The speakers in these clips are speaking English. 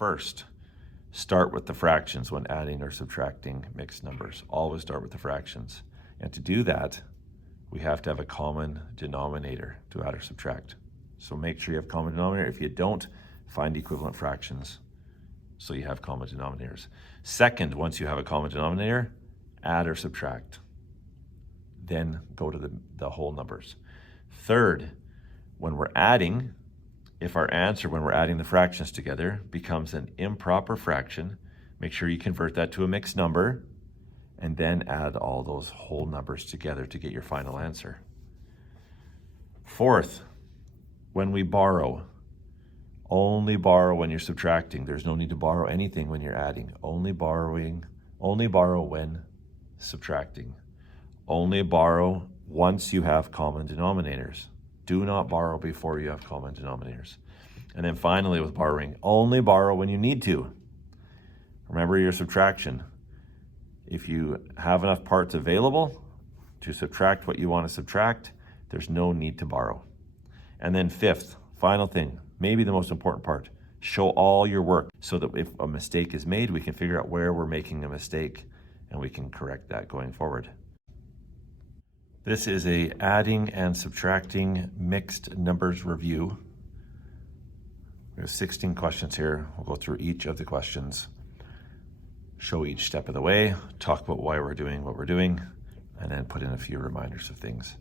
First, start with the fractions when adding or subtracting mixed numbers. Always start with the fractions. And to do that, we have to have a common denominator to add or subtract. So make sure you have common denominator. If you don't, find equivalent fractions so you have common denominators. Second, once you have a common denominator, add or subtract. Then go to the whole numbers. Third, when we're adding, if our answer when we're adding the fractions together becomes an improper fraction, make sure you convert that to a mixed number and then add all those whole numbers together to get your final answer. Fourth, when we borrow, only borrow when you're subtracting. There's no need to borrow anything when you're adding. Only borrow when subtracting. Only borrow once you have common denominators. Do not borrow before you have common denominators. And then finally with borrowing, only borrow when you need to. Remember your subtraction. If you have enough parts available to subtract what you want to subtract, there's no need to borrow. And then fifth, final thing, maybe the most important part, show all your work so that if a mistake is made, we can figure out where we're making a mistake and we can correct that going forward. This is a adding and subtracting mixed numbers review. We have 16 questions here. We'll go through each of the questions, show each step of the way, talk about why we're doing what we're doing, and then put in a few reminders of things.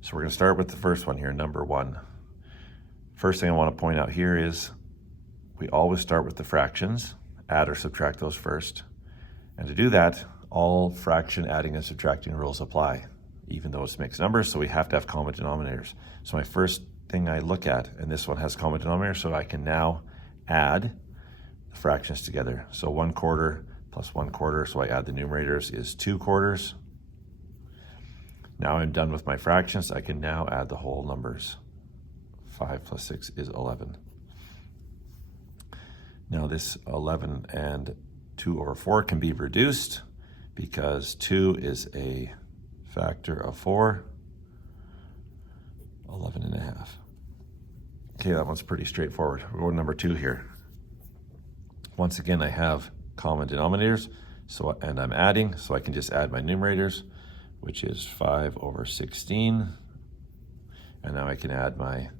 So we're going to start with the first one here, number 1. First thing I want to point out here is we always start with the fractions, add or subtract those first. And to do that, all fraction adding and subtracting rules apply, even though it's mixed numbers, so we have to have common denominators. So my first thing I look at, and this one has common denominator, so I can now add the fractions together. So 1/4 plus 1/4, so I add the numerators, is 2/4. Now I'm done with my fractions. I can now add the whole numbers. 5 plus 6 is 11. Now this 11 and 2/4 can be reduced because 2 is a factor of 4, 11.5. Okay, that one's pretty straightforward. We'll go to number 2 here. Once again, I have common denominators, and I'm adding, so I can just add my numerators, which is 5/16. And now I can add my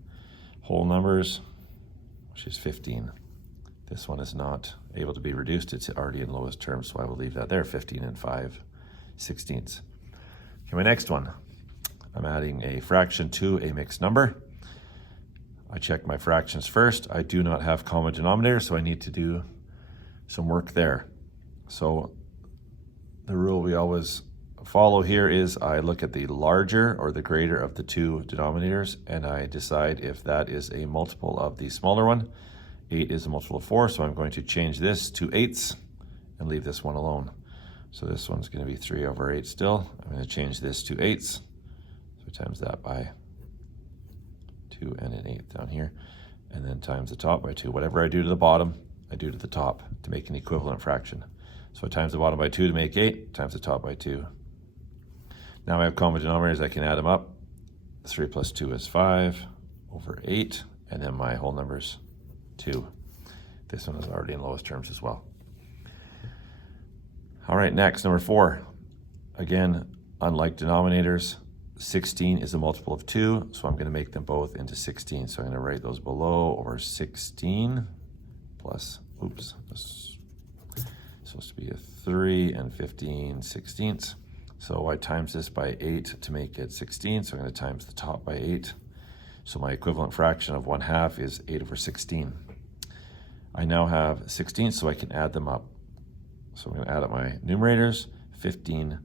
whole numbers, which is 15. This one is not able to be reduced. It's already in lowest terms, so I will leave that there, 15 and 5/16. Okay, my next one, I'm adding a fraction to a mixed number. I check my fractions first. I do not have common denominators, so I need to do some work there. So the rule we always follow here is I look at the larger or the greater of the two denominators, and I decide if that is a multiple of the smaller one. 8 is a multiple of 4, so I'm going to change this to 8s and leave this one alone. So this one's going to be 3/8 still. I'm going to change this to 8s. So times that by 2 and an 8 down here, and then times the top by 2. Whatever I do to the bottom, I do to the top to make an equivalent fraction. So I times the bottom by 2 to make 8, times the top by 2. Now I have common denominators, I can add them up. 3 plus 2 is 5/8, and then my whole number's 2. This one is already in lowest terms as well. All right, next, number 4. Again, unlike denominators, 16 is a multiple of 2, so I'm going to make them both into 16. So I'm going to write those below, over 16 plus, oops, this is supposed to be a 3 and 15/16. So I times this by 8 to make it 16, so I'm going to times the top by 8. So my equivalent fraction of 1/2 is 8/16. I now have 16, so I can add them up. So I'm going to add up my numerators. 15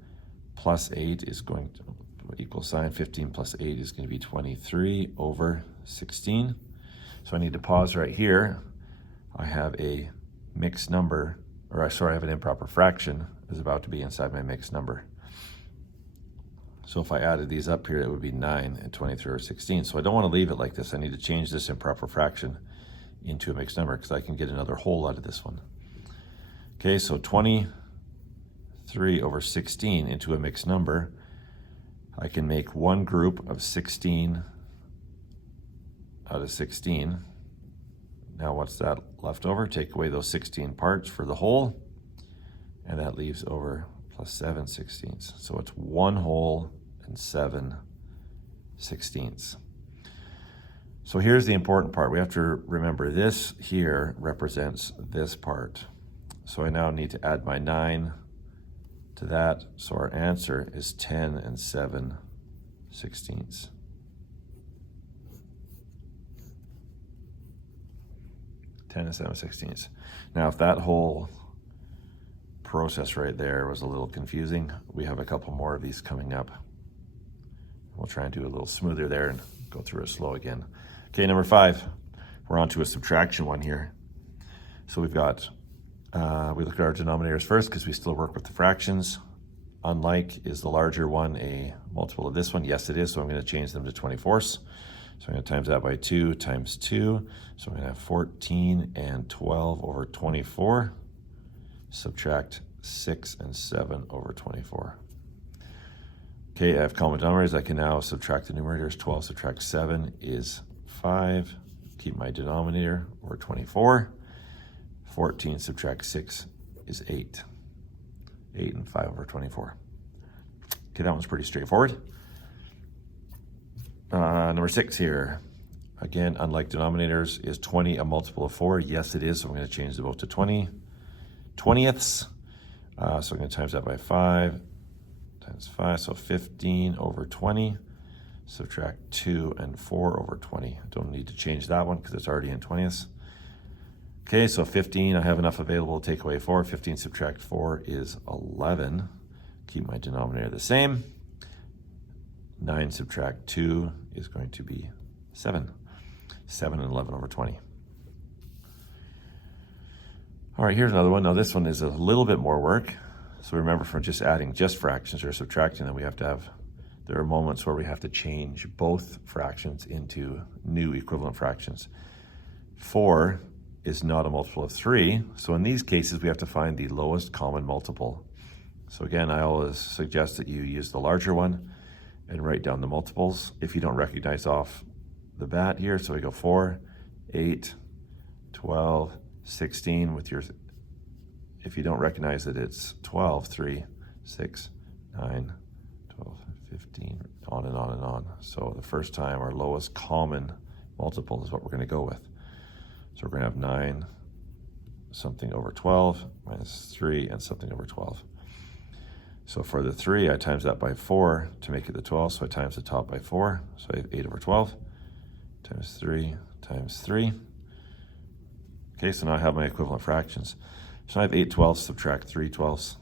plus 8 is going to equal sign. 15 plus 8 is going to be 23/16. So I need to pause right here. I have a mixed number, or sorry, I have an improper fraction is about to be inside my mixed number. So if I added these up here, it would be 9 and 23/16. So I don't want to leave it like this. I need to change this improper fraction into a mixed number because I can get another whole out of this one. Okay, so 23/16 into a mixed number. I can make one group of 16 out of 16. Now what's that left over? Take away those 16 parts for the whole, and that leaves over plus 7/16. So it's 1 whole and 7/16. So here's the important part. We have to remember this here represents this part. So I now need to add my 9 to that. So our answer is 10 and 7/16. 10 and 7/16. Now, if that whole process right there was a little confusing, we have a couple more of these coming up. We'll try and do a little smoother there and go through it slow again. Okay, number 5. We're on to a subtraction one here. So we've got, we look at our denominators first because we still work with the fractions. Unlike, is the larger one a multiple of this one? Yes, it is. So I'm going to change them to 24ths. So I'm going to times that by 2 times 2. So I'm going to have 14 and 12 over 24. Subtract 6 and 7 over 24. Okay, I have common denominators. I can now subtract the numerators. 12 subtract 7 is 5. Keep my denominator, or 24. 14 subtract 6 is 8. 8 and 5 over 24. Okay, that one's pretty straightforward. Number 6 here. Again, unlike denominators, is 20 a multiple of 4? Yes, it is. So I'm going to change the both to 20. 20ths. So I'm going to times that by 5 times 5. So 15 over 20. Subtract 2 and 4 over 20. I don't need to change that one because it's already in 20ths. Okay, so 15, I have enough available to take away 4. 15 subtract 4 is 11. Keep my denominator the same. 9 subtract 2 is going to be 7. 7 and 11 over 20. All right, here's another one. Now this one is a little bit more work. So remember, for just adding just fractions or subtracting them, we have to have, there are moments where we have to change both fractions into new equivalent fractions. 4 is not a multiple of 3. So in these cases, we have to find the lowest common multiple. So again, I always suggest that you use the larger one and write down the multiples if you don't recognize off the bat here. So we go 4, 8, 12, 16 with your, if you don't recognize that it's 12, 3, 6, 9, 12, 15, on and on and on. So the first time, our lowest common multiple is what we're going to go with. So we're going to have 9 something over 12 minus 3 and something over 12. So for the 3, I times that by 4 to make it the 12. So I times the top by 4. So I have 8 over 12 times 3 times 3. Okay, so now I have my equivalent fractions. So I have 8 twelfths subtract 3 twelfths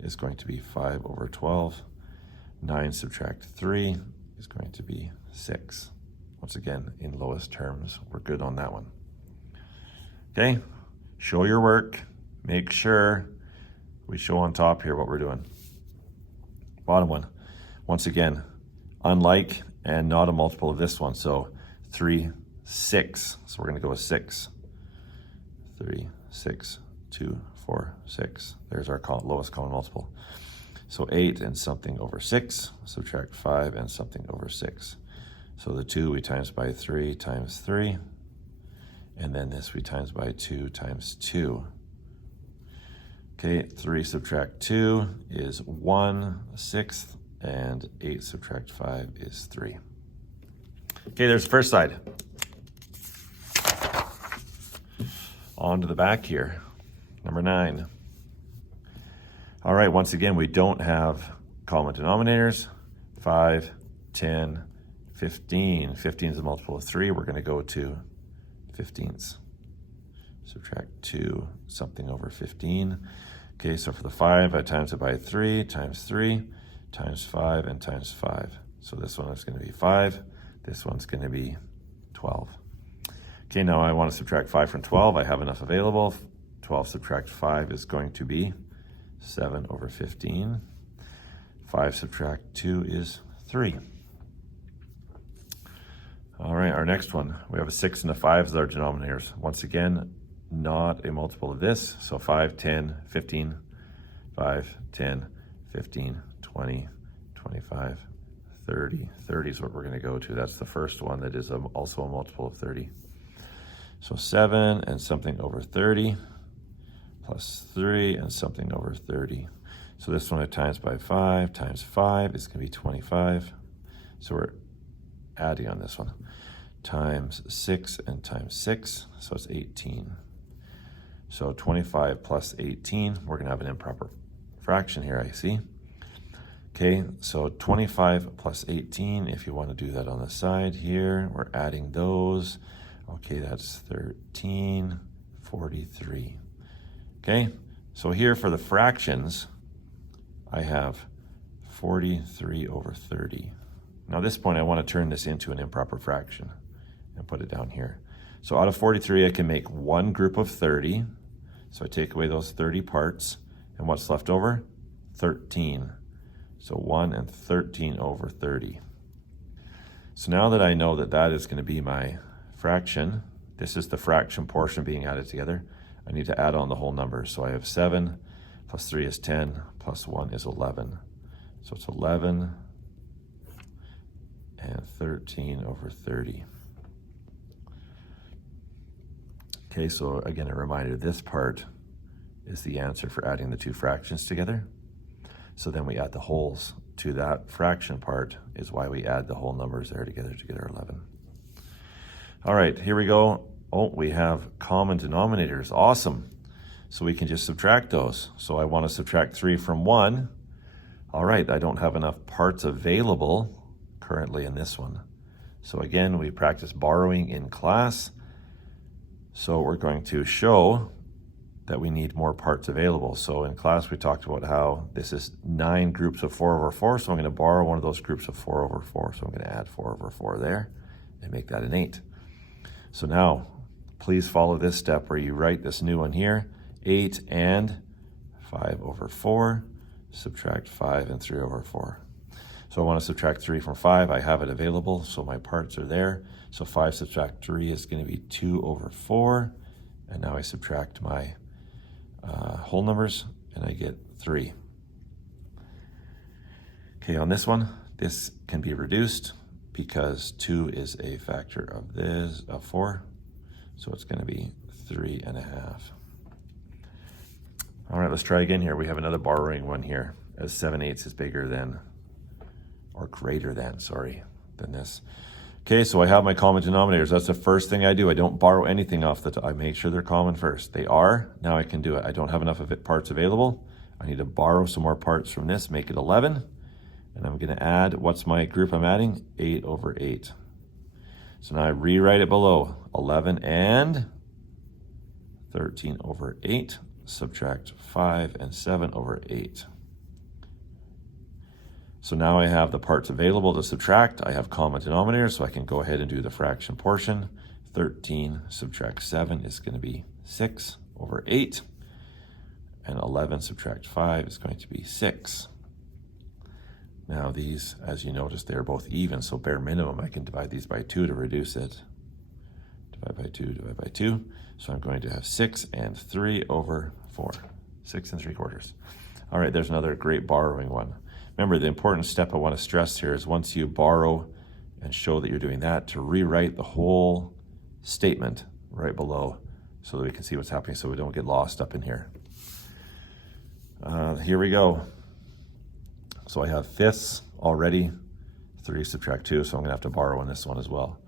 is going to be 5 over 12. 9 subtract 3 is going to be 6. Once again, in lowest terms, we're good on that one. Okay, show your work. Make sure we show on top here what we're doing. Bottom one, once again, unlike and not a multiple of this one. So 3, 6. So we're going to go with 6. 3, 6, 2, 4, 6. There's our lowest common multiple. So 8 and something over 6. Subtract 5 and something over 6. So the 2 we times by 3 times 3. And then this we times by 2 times 2. Okay, 3 subtract 2 is 1/6, and 8 subtract 5 is 3. Okay, there's the first side. On to the back here, number 9. All right, once again, we don't have common denominators. 5, 10, 15. 15 is a multiple of 3. We're going to go to 15ths. Subtract 2, something over 15. Okay, so for the 5, I times it by 3 times 3 times 5 and times 5. So this one is going to be 5. This one's going to be 12. Okay, now I want to subtract 5 from 12. I have enough available. 12 subtract 5 is going to be 7 over 15. 5 subtract 2 is 3. All right, our next one. We have a 6 and a 5 as our denominators. Once again, not a multiple of this. So 5, 10, 15, 5, 10, 15, 20, 25, 30. 30 is what we're going to go to. That's the first one that is also a multiple of 30. So 7 and something over 30 plus 3 and something over 30. So this one I times by 5 times 5 is going to be 25. So we're adding on this one. Times 6 and times 6, so it's 18. So 25 plus 18, we're going to have an improper fraction here, I see. Okay, so 25 plus 18, if you want to do that on the side here, we're adding those. Okay, that's 1343. Okay, so here for the fractions, I have 43 over 30. Now at this point, I want to turn this into an improper fraction and put it down here. So out of 43, I can make one group of 30. So I take away those 30 parts, and what's left over? 13. So 1 and 13 over 30. So now that I know that that is going to be my fraction, this is the fraction portion being added together, I need to add on the whole number. So I have 7 plus 3 is 10 plus 1 is 11. So it's 11 and 13 over 30. Okay, so again, a reminder, this part is the answer for adding the two fractions together. So then we add the wholes to that fraction part is why we add the whole numbers there together to get our 11. All right, here we go. Oh, we have common denominators. Awesome. So we can just subtract those. So I want to subtract 3 from 1. All right, I don't have enough parts available currently in this one. So again, we practice borrowing in class. So we're going to show that we need more parts available. So in class, we talked about how this is 9 groups of 4 over 4. So I'm going to borrow one of those groups of 4 over 4. So I'm going to add 4 over 4 there and make that an 8. So now, please follow this step where you write this new one here, 8 and 5 over 4, subtract 5 and 3 over 4. So I want to subtract 3 from 5. I have it available, so my parts are there. So 5 subtract 3 is going to be 2 over 4. And now I subtract my whole numbers, and I get 3. Okay, on this one, this can be reduced because 2 is a factor of this, of 4. So it's going to be 3.5. All right, let's try again here. We have another borrowing one here, as 7/8 is bigger than, or greater than, sorry, than this. Okay, so I have my common denominators. That's the first thing I do. I don't borrow anything off the top. I make sure they're common first. They are. Now I can do it. I don't have enough of it parts available. I need to borrow some more parts from this, make it 11. And I'm going to add, what's my group I'm adding? 8 over 8. So now I rewrite it below. 11 and 13 over 8. Subtract 5 and 7 over 8. So now I have the parts available to subtract. I have common denominators, so I can go ahead and do the fraction portion. 13 subtract 7 is going to be 6 over 8. And 11 subtract 5 is going to be 6. Now these, as you notice, they're both even, so bare minimum, I can divide these by 2 to reduce it. Divide by 2, divide by 2. So I'm going to have 6 and 3 over 4. 6 3/4. All right, there's another great borrowing one. Remember, the important step I want to stress here is once you borrow and show that you're doing that, to rewrite the whole statement right below so that we can see what's happening so we don't get lost up in here. Here we go. So I have fifths already, 3 subtract 2, so I'm going to have to borrow on this one as well.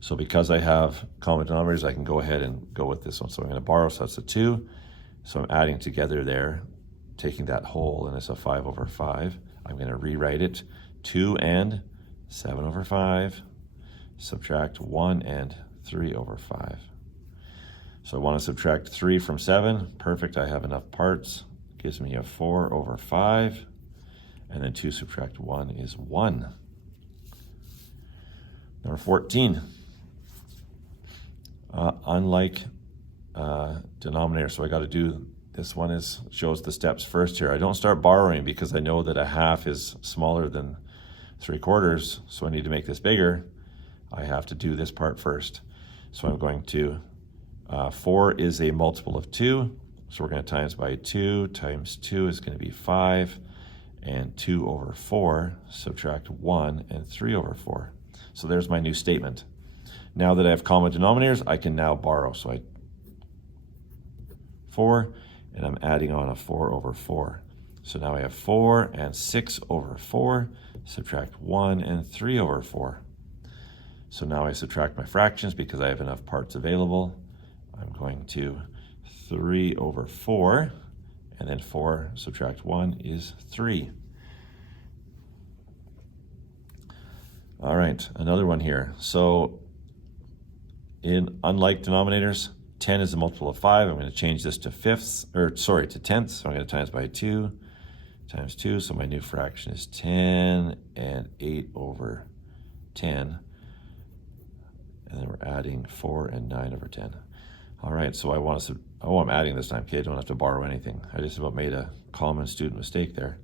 So because I have common denominators, I can go ahead and go with this one. So I'm going to borrow, so that's a 2. So I'm adding together there, taking that whole, and it's a 5 over 5. I'm going to rewrite it, 2 and 7 over 5, subtract 1 and 3 over 5. So I want to subtract 3 from 7. Perfect, I have enough parts. Gives me a 4 over 5. And then 2 subtract 1 is 1. Number 14. Unlike denominator, so I got to do, this one shows the steps first here. I don't start borrowing because I know that a half is smaller than 3/4, so I need to make this bigger. I have to do this part first. So I'm going to, 4 is a multiple of 2, so we're going to times by 2, times 2 is going to be 5, and 2 over 4, subtract 1, and 3 over 4. So there's my new statement. Now that I have common denominators, I can now borrow. So I 4, and I'm adding on a 4 over 4. So now I have 4 and 6 over 4, subtract 1 and 3 over 4. So now I subtract my fractions because I have enough parts available. I'm going to 3 over 4, and then 4 subtract 1 is 3. All right, another one here. So in unlike denominators, 10 is a multiple of 5. I'm going to change this to fifths, to tenths. So I'm going to times by 2 times 2. So my new fraction is 10 and 8 over 10. And then we're adding 4 and 9 over 10. All right, so I'm adding this time, okay? I don't have to borrow anything. I just about made a common student mistake there.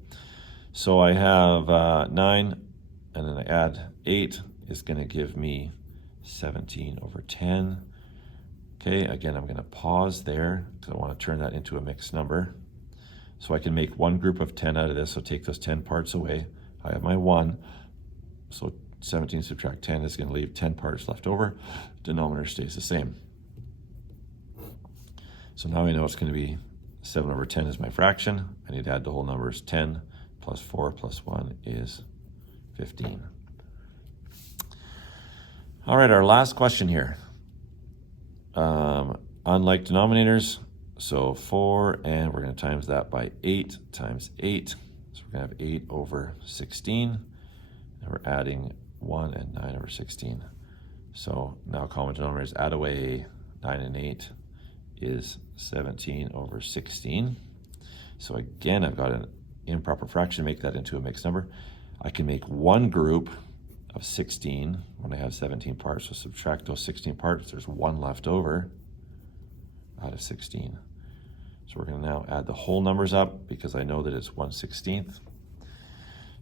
So I have 9, and then I add 8 is going to give me 17 over 10. Okay, again, I'm going to pause there because I want to turn that into a mixed number. So I can make one group of 10 out of this, so take those 10 parts away. I have my 1, so 17 subtract 10 is going to leave 10 parts left over. Denominator stays the same. So now I know it's going to be 7 over 10 is my fraction. I need to add the whole numbers. 10 plus 4 plus 1 is 15. All right, our last question here. Unlike denominators, so 4, and we're going to times that by 8 times 8. So we're going to have 8 over 16. And we're adding 1 and 9 over 16. So now common denominators, add away 9 and 8 is 17 over 16. So again, I've got an improper fraction, make that into a mixed number. I can make one group of 16 when I have 17 parts. So subtract those 16 parts, there's 1 left over out of 16. So we're going to now add the whole numbers up because I know that it's 1/16.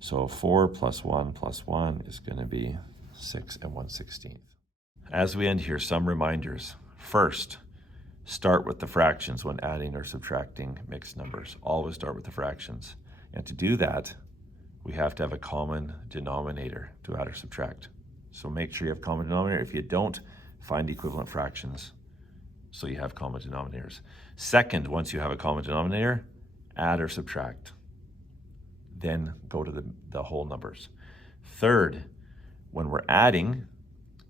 So 4 plus 1 plus 1 is going to be 6 and 1/16. As we end here, some reminders. First, start with the fractions when adding or subtracting mixed numbers. Always start with the fractions. And to do that, we have to have a common denominator to add or subtract. So make sure you have common denominator. If you don't, find equivalent fractions so you have common denominators. Second, once you have a common denominator, add or subtract. Then go to the whole numbers. Third, when we're adding,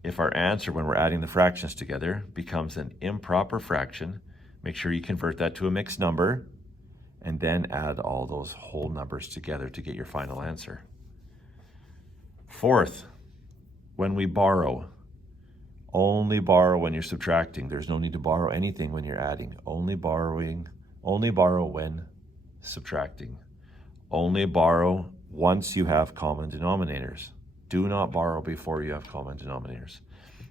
if our answer when we're adding the fractions together becomes an improper fraction, make sure you convert that to a mixed number and then add all those whole numbers together to get your final answer. Fourth, when we borrow, only borrow when you're subtracting. There's no need to borrow anything when you're adding. Only borrow when subtracting. Only borrow once you have common denominators. Do not borrow before you have common denominators.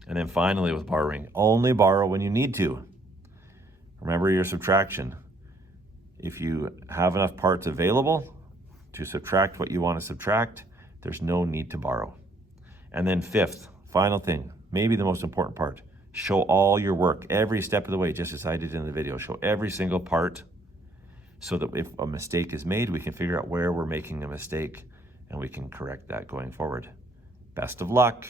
And then finally with borrowing, only borrow when you need to. Remember your subtraction. If you have enough parts available to subtract what you want to subtract, there's no need to borrow. And then fifth, final thing, maybe the most important part, show all your work every step of the way, just as I did in the video. Show every single part so that if a mistake is made, we can figure out where we're making a mistake and we can correct that going forward. Best of luck.